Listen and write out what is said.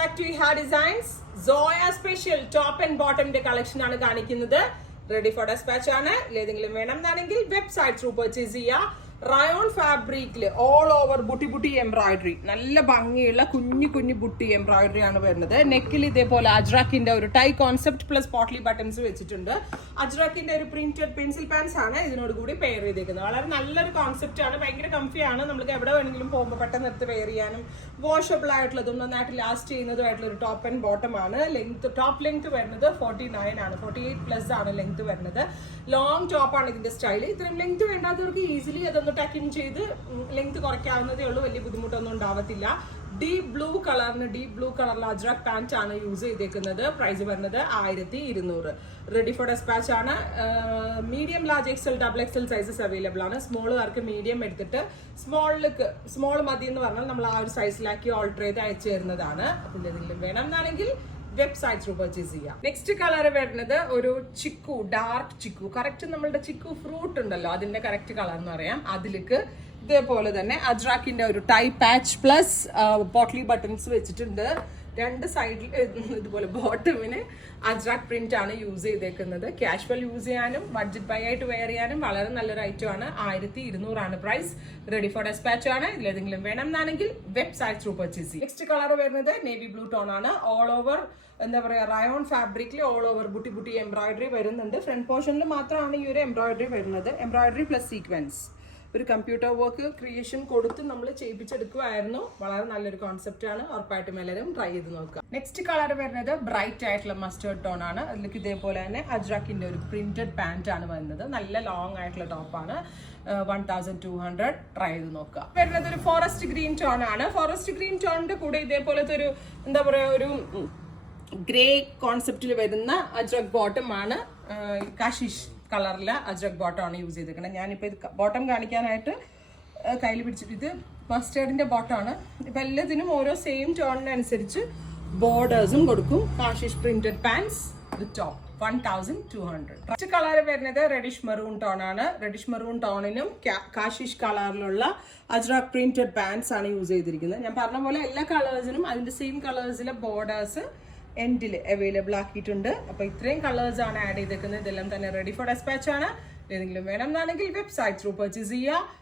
back to Iha Designs. Zoya Special top and bottom collection ആണ് കാണിക്കുന്നത്. Ready for dispatch ആണ്. ഏതെങ്കിലും വേണമെന്നാണെങ്കിൽ website through purchase ചെയ്യുക. Rayon ഫാബ്രിക്കിൽ ഓൾ ഓവർ ബുട്ടി എംബ്രോയിഡറി, നല്ല ഭംഗിയുള്ള കുഞ്ഞു ബുട്ടി എംബ്രോയിഡറി ആണ് വരുന്നത്. നെക്കിൽ ഇതേപോലെ അജ്രാക്കിന്റെ ഒരു tie concept plus potli buttons വെച്ചിട്ടുണ്ട്. അജ്രാക്കിന്റെ ഒരു പ്രിന്റഡ് പെൻസിൽ പാൻസ് ആണ് ഇതിനോട് കൂടി പെയർ ചെയ്തേക്കുന്നത്. വളരെ നല്ലൊരു കോൺസെപ്റ്റ് ആണ്, ഭയങ്കര കംഫിയാണ്. നമുക്ക് എവിടെ വേണമെങ്കിലും പോകുമ്പോൾ പെട്ടെന്ന് എടുത്ത് വെയർ ചെയ്യാനും വാഷബിൾ ആയിട്ടുള്ളതും നന്നായിട്ട് ലാസ്റ്റ് ചെയ്യുന്നതുമായിട്ടുള്ള ഒരു ടോപ്പ് ആൻഡ് ബോട്ടം ആണ്. ടോപ്പ് ലെങ്ത് വരുന്നത് 49 ആണ്, 48 പ്ലസ് ആണ് ലെങ്ത് വരുന്നത്. ലോങ് ടോപ്പ് ആണ് ഇതിന്റെ സ്റ്റൈൽ. ഇത്രയും ലെങ്ത് വേണ്ടാത്തവർക്ക് ഈസിലി അതൊന്ന് ടക്ക് ഇൻ ചെയ്ത് ലെങ്ത് കുറയ്ക്കാവുന്നതേ ഉള്ളൂ, വലിയ ബുദ്ധിമുട്ടൊന്നും ഉണ്ടാവത്തില്ല. ഡീപ് ബ്ലൂ കളറിൽ അജ്രക് പാന്റ് ആണ് യൂസ് ചെയ്തേക്കുന്നത്. പ്രൈസ് വരുന്നത് 1200. റെഡി ഫോർ ഡെസ്പാച്ച് ആണ്. Medium, large, XL, double XL sizes available ആണ്. സ്മോളുകാർക്ക് മീഡിയം എടുത്തിട്ട് സ്മോൾ മതി എന്ന് പറഞ്ഞാൽ നമ്മൾ ആ ഒരു സൈസിലാക്കി ഓൾട്ടർ ചെയ്ത് അയച്ചു തരുന്നതാണ്. അതിലെന്തെങ്കിലും വേണം എന്നാണെങ്കിൽ വെബ്സൈറ്റ് ത്രൂ പർച്ചേസ് ചെയ്യാം. നെക്സ്റ്റ് കളർ വരുന്നത് ഒരു ചിക്കു, ഡാർക്ക് ചിക്കു. കറക്റ്റ് നമ്മളുടെ ചിക്കു ഫ്രൂട്ട് ഉണ്ടല്ലോ, അതിന്റെ കറക്റ്റ് കളർ എന്ന് പറയാം. അതിലേക്ക് ഇതേപോലെ തന്നെ അജ്രാക്കിന്റെ ഒരു tie patch plus potli buttons വെച്ചിട്ടുണ്ട്. രണ്ട് സൈഡിൽ ഇതുപോലെ ബോട്ടമിന് അജ്രാക്ക് പ്രിന്റ് ആണ് യൂസ് ചെയ്തേക്കുന്നത്. കാഷ്വൽ യൂസ് ചെയ്യാനും ബഡ്ജറ്റ് ബൈ ആയിട്ട് വെയർ ചെയ്യാനും വളരെ നല്ലൊരു ഐറ്റം ആണ്. 1200 ആണ് പ്രൈസ്. റെഡി ഫോർ ഡെസ്പാച്ച് ആണ്. ഇതിലേതെങ്കിലും വേണം എന്നാണെങ്കിൽ വെബ്സൈറ്റ് ത്രൂ പർച്ചേസ് ചെയ്യും. നെക്സ്റ്റ് കളർ വരുന്നത് നേവി ബ്ലൂ ടോൺ ആണ്. ഓൾ ഓവർ എന്താ പറയുക, റയോൺ ഫാബ്രിക്കിൽ ഓൾ ഓവർ ബുട്ടി എംബ്രോയിഡറി വരുന്നുണ്ട്. ഫ്രണ്ട് പോർഷനിൽ മാത്രമാണ് ഈ ഒരു എംബ്രോയിഡറി വരുന്നത്. എംബ്രോയിഡറി പ്ലസ് സീക്വൻസ്, ഒരു കമ്പ്യൂട്ടർ വർക്ക് ക്രിയേഷൻ കൊടുത്ത് നമ്മൾ ചെയ്യിപ്പിച്ചെടുക്കുമായിരുന്നു. വളരെ നല്ലൊരു കോൺസെപ്റ്റ് ആണ്. ഉറപ്പായിട്ടും എല്ലാവരും ട്രൈ ചെയ്ത് നോക്കുക. നെക്സ്റ്റ് കളർ വരുന്നത് ബ്രൈറ്റ് ആയിട്ടുള്ള മസ്റ്റേർഡ് ടോൺ ആണ്. അതിലേക്ക് ഇതേപോലെ തന്നെ അജ്രാക്കിന്റെ ഒരു പ്രിന്റഡ് പാന്റ് ആണ് വരുന്നത്. നല്ല ലോങ് ആയിട്ടുള്ള ടോപ്പാണ്. 1200. ട്രൈ ചെയ്ത് നോക്കുക. വരുന്നത് ഒരു ഫോറസ്റ്റ് ഗ്രീൻ ടോൺ ആണ്. ഫോറസ്റ്റ് ഗ്രീൻ ടോണിന്റെ കൂടെ ഇതേപോലത്തെ ഒരു എന്താ പറയുക, ഒരു ഗ്രേ കോൺസെപ്റ്റിൽ വരുന്ന അജ്രക് ബോട്ടം ആണ്. കാശിഷ് കളറിലെ അജ്രക് ബോട്ടം ആണ് യൂസ് ചെയ്തിരിക്കുന്നത്. ഞാനിപ്പോൾ ഇത് ബോട്ടം കാണിക്കാനായിട്ട് കയ്യിൽ പിടിച്ചിട്ട്, ഇത് മസ്റ്റേർഡിന്റെ ബോട്ടം ആണ്. ഇപ്പം എല്ലാത്തിനും ഓരോ സെയിം ടോണിനനുസരിച്ച് ബോർഡേഴ്സും കൊടുക്കും. Kashish printed pants with top 1200. First colour വരുന്നത് റെഡിഷ് മെറൂൺ ടോൺ ആണ്. റെഡിഷ് മെറൂൺ ടോണിനും കാശിഷ് കളറിലുള്ള അജ്രാക് പ്രിന്റഡ് പാൻസ് ആണ് യൂസ് ചെയ്തിരിക്കുന്നത്. ഞാൻ പറഞ്ഞ പോലെ എല്ലാ കളേഴ്സിനും അതിന്റെ സെയിം കളേഴ്സിലെ ബോർഡേഴ്സ് എൻഡിൽ അവൈലബിൾ ആക്കിയിട്ടുണ്ട്. അപ്പൊ ഇത്രയും കളേഴ്സ് ആണ് ആഡ് ചെയ്തേക്കുന്നത്. ഇതെല്ലാം തന്നെ റെഡി ഫോർ ഡെസ്പാച്ച് ആണ്. ഏതെങ്കിലും വേണം എന്നാണെങ്കിൽ വെബ്സൈറ്റ് ത്രൂ പർച്ചേസ് ചെയ്യുക.